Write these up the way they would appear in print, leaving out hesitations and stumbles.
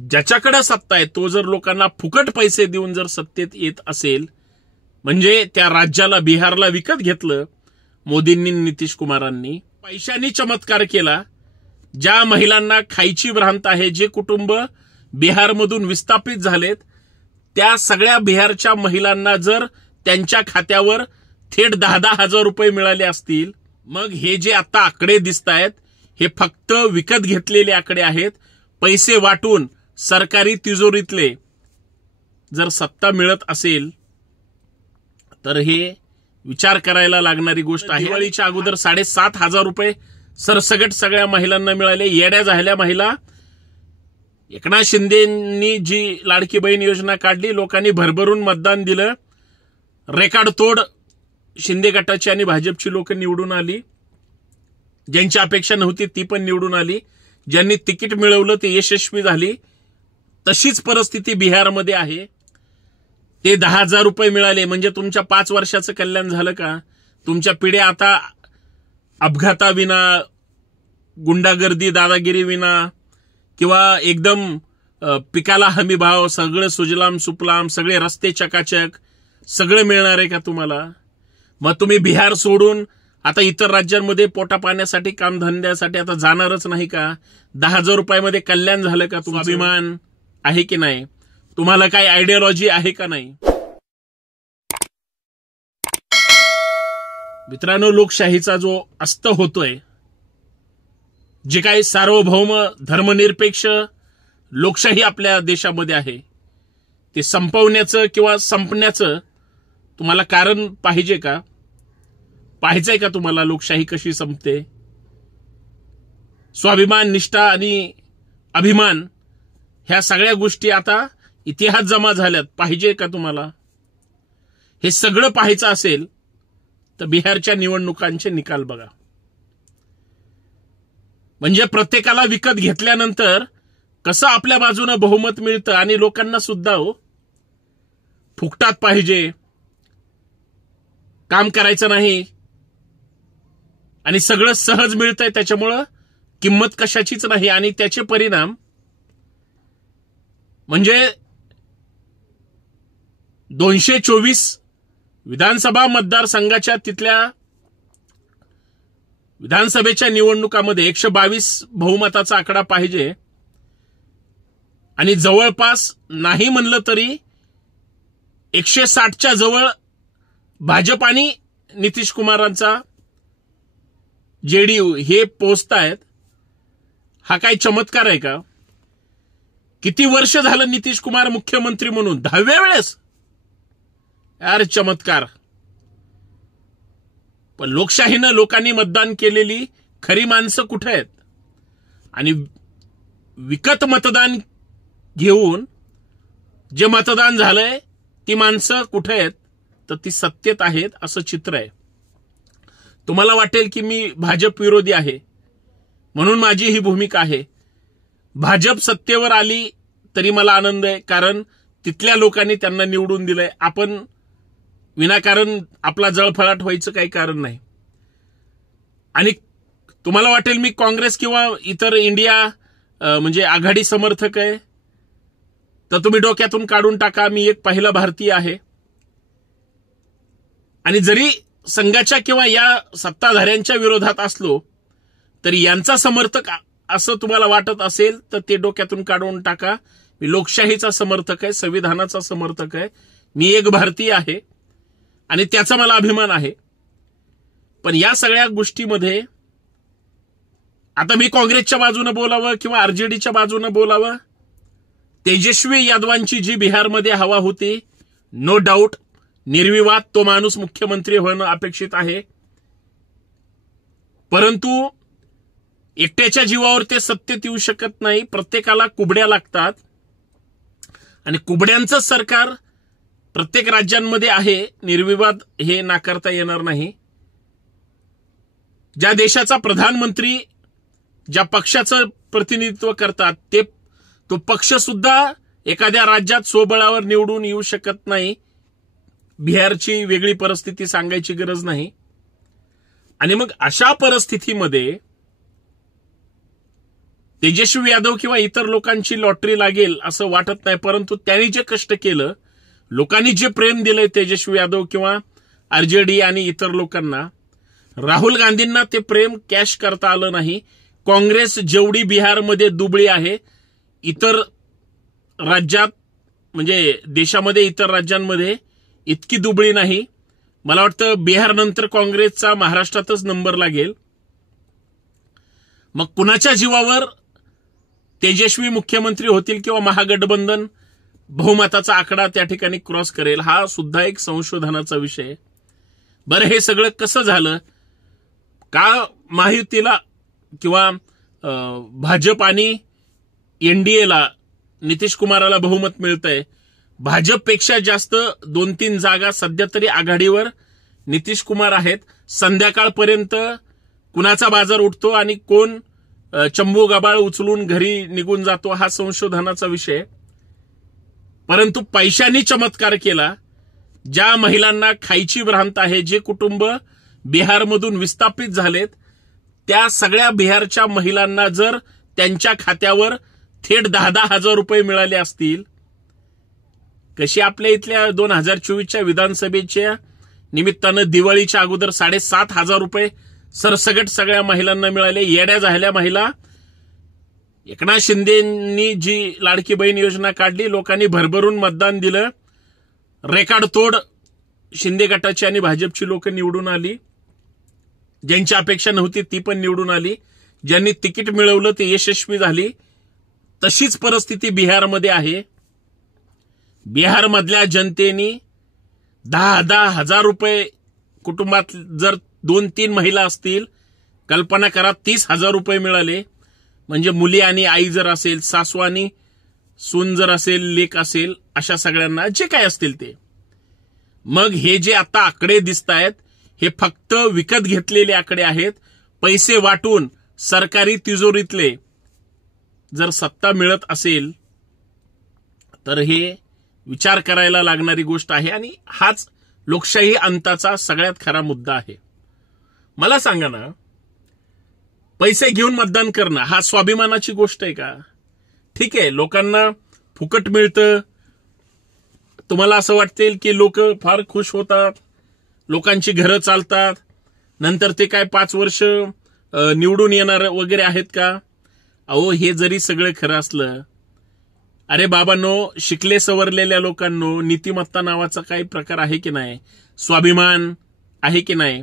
ज्याच्याकडे सत्ता आहे तो जर लोकांना फुकट पैसे देऊन जर सत्तेत येत असेल, म्हणजे त्या राज्याला, बिहारला विकत घेतलं मोदींनी, नितीश कुमारांनी, पैशांनी चमत्कार केला. ज्या महिलांना खायची भ्रांत आहे, जे कुटुंब बिहारमधून विस्थापित झालेत, त्या सगळ्या बिहारच्या महिलांना जर त्यांच्या खात्यावर थेट 10-10 हजार रुपये मिळाले असतील, मग हे जे आता आकडे दिसत आहेत हे फक्त विकत घेतलेले आकडे आहेत. पैसे वाटून सरकारी तिजोरीतले जर सत्ता मिळत असेल तर हे विचार करायला लागणारी गोष्ट आहे. दिवाळीच्या अगोदर 7,500 रुपये सरसगट सगळ्या महिलांना मिळाले. येड्या झाल्या महिला. एकनाथ शिंदेंनी जी लाडकी बहीण योजना काढली, लोकांनी भरभरून मतदान दिलं. रेकॉर्ड तोड शिंदे गटाची आणि भाजपची लोक निवडून आली. ज्यांची अपेक्षा नव्हती ती पण निवडून आली. ज्यांनी तिकीट मिळवलं ते यशस्वी झाली. तशीच परिस्थिती बिहारमध्ये आहे. ते 10,000 रुपये मिळाले म्हणजे तुमच्या 5 वर्षाचं कल्याण झालं का? तुमच्या पिढ्या आता अपघाताविना, गुंडागर्दी, दादागिरी विना किंवा एकदम पिकाला हमी भाव, सगळं सुजलाम सुफलाम, सगळे रस्ते चकाचक, सगळं मिळणार आहे का तुम्हाला? मग तुम्ही बिहार सोडून आता इतर राज्यांमध्ये पोटा पाण्यासाठी, कामधंद्यासाठी आता जाणारच नाही का? 10,000 रुपयामध्ये कल्याण झालं का? तुमचा अभिमान आहे की नाही? तुम्हाला काही आयडियोलॉजी आहे का नाही? मित्रांनो, लोकशाहीचा जो अस्त होतोय, जे काही सार्वभौम धर्मनिरपेक्ष लोकशाही आपल्या देशामध्ये आहे, ते संपवण्याचं किंवा संपण्याचं तुम्हाला कारण पाहिजे का? पाहायचंय का तुम्हाला लोकशाही कशी संपते? स्वाभिमान, निष्ठा आणि अभिमान ह्या सगळ्या गोष्टी आता इतिहास जमा झाल्यात. पाहिजे का तुम्हाला? हे सगळं पाहायचं असेल तर बिहारच्या निवडणुकांचे निकाल बघा. म्हणजे प्रत्येकाला विकत घेतल्यानंतर कसं आपल्या बाजूने बहुमत मिळतं आणि लोकांना सुद्धा फुकटात पाहिजे, काम करायचं नाही आणि सगळं सहज मिळतंय, त्याच्यामुळं किंमत कशाचीच नाही. आणि त्याचे परिणाम म्हणजे 224 विधानसभा मतदारसंघाच्या तिथल्या विधानसभेच्या निवडणुकामध्ये 122 बहुमताचा आकडा पाहिजे आणि जवळपास नाही म्हणलं तरी 160च्या जवळ भाजप आणि नितीश कुमारांचा जेडीयू हे पोहोचतायत. हा काही चमत्कार आहे का? किती वर्ष झालं नितीश कुमार मुख्यमंत्री म्हणून? 10व्या वेळेस? यार चमत्कार. पण लोकशाहीनं लोकांनी मतदान केलेली खरी माणसं कुठे आहेत? आणि विकत मतदान घेऊन जे मतदान झालंय ती माणसं कुठे आहेत? तर ती सत्तेत आहेत असं चित्र आहे. तुम्हाला वाटेल की मी भाजप विरोधी आहे म्हणून माझी ही भूमिका आहे. भाजप सत्तेवर आली तरी मला आनंद आहे, कारण तिथल्या लोकांनी त्यांना निवडून दिलंय. आपण विनाकारण आपला जळफळाट व्हायचं काही कारण नाही. आणि तुम्हाला वाटेल मी काँग्रेस किंवा इतर इंडिया म्हणजे आघाडी समर्थक आहे, तर तुम्ही डोक्यातून काढून टाका. मी एक पहिला भारतीय आहे. आणि जरी संघाच्या किंवा या सत्ताधाऱ्यांच्या विरोधात असलो तरी यांचा समर्थक असं तुम्हाला वाटत असेल तर ते डोक्यातून काढून टाका. मी लोकशाहीचा समर्थक आहे, संविधानाचा समर्थक आहे. मी एक भारतीय आहे आणि त्याचा मला अभिमान आहे. पण या सगळ्या गोष्टीमध्ये आता मी काँग्रेसच्या बाजूने बोलावं किंवा आरजेडीच्या बाजूने बोलावं, तेजस्वी यादवांची जी बिहारमध्ये हवा होती, नो डाऊट, निर्विवाद तो माणूस मुख्यमंत्री होणं अपेक्षित आहे. परंतु एकट्याच्या जीवावर ते सत्तेत येऊ शकत नाही. प्रत्येकाला कुबड्या लागतात आणि कुबड्यांचं सरकार प्रत्येक राज्यांमध्ये आहे, निर्विवाद हे नाकारता येणार नाही. ज्या देशाचा प्रधानमंत्री ज्या पक्षाचं प्रतिनिधित्व करतात तो पक्ष सुद्धा एखाद्या राज्यात स्वबळावर निवडून येऊ शकत नाही. बिहारची वेगळी परिस्थिती सांगायची गरज नाही. आणि मग अशा परिस्थितीमध्ये तेजस्वी यादव किंवा इतर लोकांची लॉटरी लागेल असं वाटत नाही, परंतु त्यांनी जे कष्ट केलं, लोकांनी जे प्रेम दिलंय तेजस्वी यादव किंवा आरजेडी आणि इतर लोकांना, राहुल गांधींना ते प्रेम कॅश करता आलं नाही. काँग्रेस जेवढी बिहारमध्ये दुबळी आहे, इतर राज्यात म्हणजे देशामध्ये इतर राज्यांमध्ये इतकी दुबळी नाही. मला वाटतं बिहार नंतर काँग्रेसचा महाराष्ट्रातच नंबर लागेल. मग कुणाच्या जीवावर तेजस्वी मुख्यमंत्री होतील किंवा महागठबंधन बहुमताचा आकडा त्या ठिकाणी क्रॉस करेल, हा सुद्धा एक संशोधनाचा विषय. बरं, हे सगळं कसं झालं? का महायुतीला किंवा भाजप आणि एनडीएला नितीश कुमाराला बहुमत मिळतंय? भाजपपेक्षा जास्त 2-3 जागा सध्या तरी आघाडीवर नितीश कुमार आहेत. संध्याकाळपर्यंत कुणाचा बाजार उठतो आणि कोण चंबू गबाळ उचलून घरी निघून जातो, हा संशोधनाचा विषय. परंतु पैशांनी चमत्कार केला. ज्या महिलांना खायची भ्रांत आहे, जे कुटुंब बिहारमधून विस्थापित झालेत, त्या सगळ्या बिहारच्या महिलांना जर त्यांच्या खात्यावर थेट 10-10 हजार रुपये मिळाले असतील, कशी आपल्या इथल्या 2024च्या विधानसभेच्या निमित्तानं दिवाळीच्या अगोदर 7,500 रुपये सरसगट सगळ्या महिलांना मिळाले. येड्या झाल्या महिला. एकनाथ शिंदेंनी जी लाडकी बहीण योजना काढली, लोकांनी भरभरून मतदान दिलं. रेकॉर्ड तोड शिंदे गटाची आणि भाजपची लोक निवडून आली. ज्यांची अपेक्षा नव्हती ती पण निवडून आली. ज्यांनी तिकीट मिळवलं ते यशस्वी झाली. तशीच परिस्थिती बिहारमध्ये आहे. बिहारमधल्या जनतेने 10-10 हजार रुपये, कुटुंबात जर 2-3 महिला असतील, कल्पना करा 30,000 रुपये मिळाले. म्हणजे मुली आणि आई जर असेल, सासू आणि सून जर असेल, लेक असेल, अशा सगळ्यांना जे काय असतील ते. मग हे जे आता आकडे दिसत आहेत, हे फक्त विकत घेतलेले आकडे आहेत. पैसे वाटून सरकारी तिजोरीतले जर सत्ता मिळत असेल तर हे विचार करायला लागणारी गोष्ट आहे. आणि हाच लोकशाही अंताचा सगळ्यात खरा मुद्दा आहे. मला सांगा ना, पैसे घेऊन मतदान करणं हा स्वाभिमानाची गोष्ट आहे का? ठीक आहे, लोकांना फुकट मिळतं, तुम्हाला असं वाटतील की लोक फार खुश होतात, लोकांची घरं चालतात, नंतर ते काय 5 वर्ष निवडून येणार वगैरे आहेत का? अहो, हे जरी सगळं खरं असलं, अरे बाबांनो, शिकले सवरलेल्या लोकांनो, नीतिमत्ता नावाचा काही प्रकार आहे की नाही? स्वाभिमान आहे की नाही?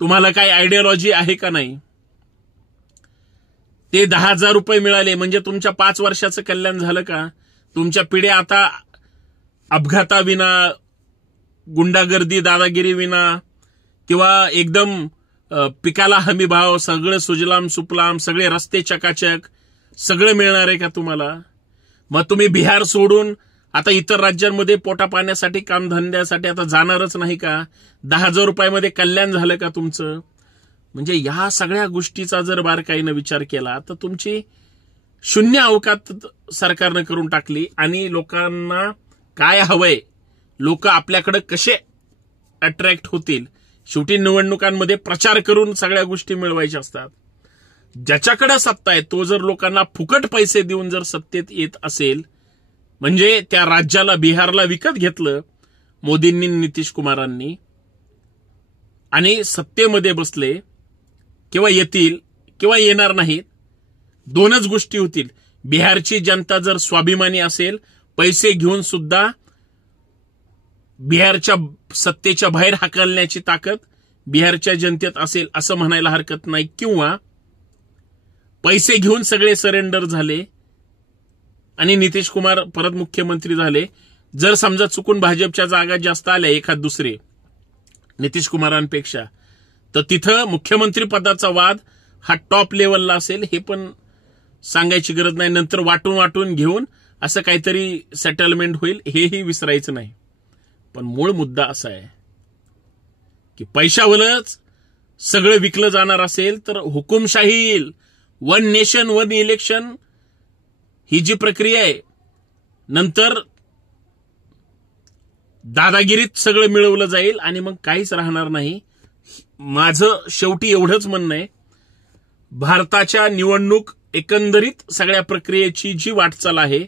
तुम्हाला काही आयडियोलॉजी आहे का नाही? ते 10,000 रुपये मिळाले म्हणजे तुमच्या 5 वर्षाचं कल्याण झालं का? तुमच्या पिढ्या आता अपघाताविना, गुंडागर्दी, दादागिरी विना किंवा एकदम पिकाला हमी भाव, सगळं सुजलाम सुफलाम, सगळे रस्ते चकाचक, सगळं मिळणार आहे का तुम्हाला? मग तुम्ही बिहार सोडून आता इतर राज्यांमध्ये पोटा पाण्यासाठी, कामधंद्यासाठी आता जाणारच नाही का? 10,000 रुपयामध्ये कल्याण झालं का तुमचं? म्हणजे या सगळ्या गोष्टीचा जर बारकाईनं विचार केला तर तुमची शून्य अवकात सरकारनं करून टाकली. आणि लोकांना काय हवंय, लोक आपल्याकडे कसे अट्रॅक्ट होतील, शेवटी निवडणुकांमध्ये प्रचार करून सगळ्या गोष्टी मिळवायच्या असतात. ज्याच्याकडे सत्ता आहे तो जर लोकांना फुकट पैसे देऊन जर सत्तेत येत असेल, म्हणजे त्या राज्याला, बिहारला विकत घेतलं मोदींनी, नितीश कुमारांनी, आणि सत्तेमध्ये बसले, किंवा येतील किंवा येणार नाहीत, 2च गोष्टी होतील. बिहारची जनता जर स्वाभिमानी असेल, पैसे घेऊन सुद्धा बिहारच्या सत्तेच्या बाहेर हाकलण्याची ताकद बिहारच्या जनतेत असेल असं म्हणायला हरकत नाही. किंवा पैसे घेऊन सगळे सरेंडर झाले आणि नितीश कुमार परत मुख्यमंत्री झाले. जर समजा चुकून भाजपच्या जागा जास्त आल्या, एखाद दुसरे नितीश कुमारांपेक्षा, तर तिथं मुख्यमंत्री पदाचा वाद हा टॉप लेवलला असेल. हे पण सांगायची गरज नाही. नंतर वाटून वाटून घेऊन असं काहीतरी सेटलमेंट होईल, हेही विसरायचं नाही. पण मूळ मुद्दा असा आहे की पैशावरच सगळं विकलं जाणार असेल तर हुकुमशाही येईल. 1 नेशन 1 इलेक्शन ही जी प्रक्रिया आहे, नंतर दादागिरीत सगळं मिळवलं जाईल आणि मग काहीच राहणार नाही. माझं शेवटी एवढंच म्हणणं आहे, भारताच्या निवडणूक एकंदरीत सगळ्या प्रक्रियेची जी वाटचाल आहे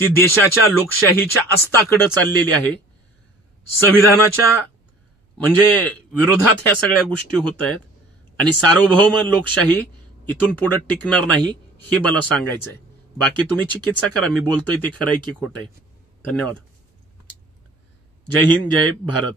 ती देशाच्या लोकशाहीच्या अस्ताकडे चाललेली आहे. संविधानाच्या म्हणजे विरोधात ह्या सगळ्या गोष्टी होत आहेत आणि सार्वभौम लोकशाही इथून पुढे टिकणार नाही हे मला सांगायचंय. बाकी तुम्ही चिकित्सा करा, मी बोलतोय ते खरंय की खोटंय. धन्यवाद. जय हिंद, जय भारत.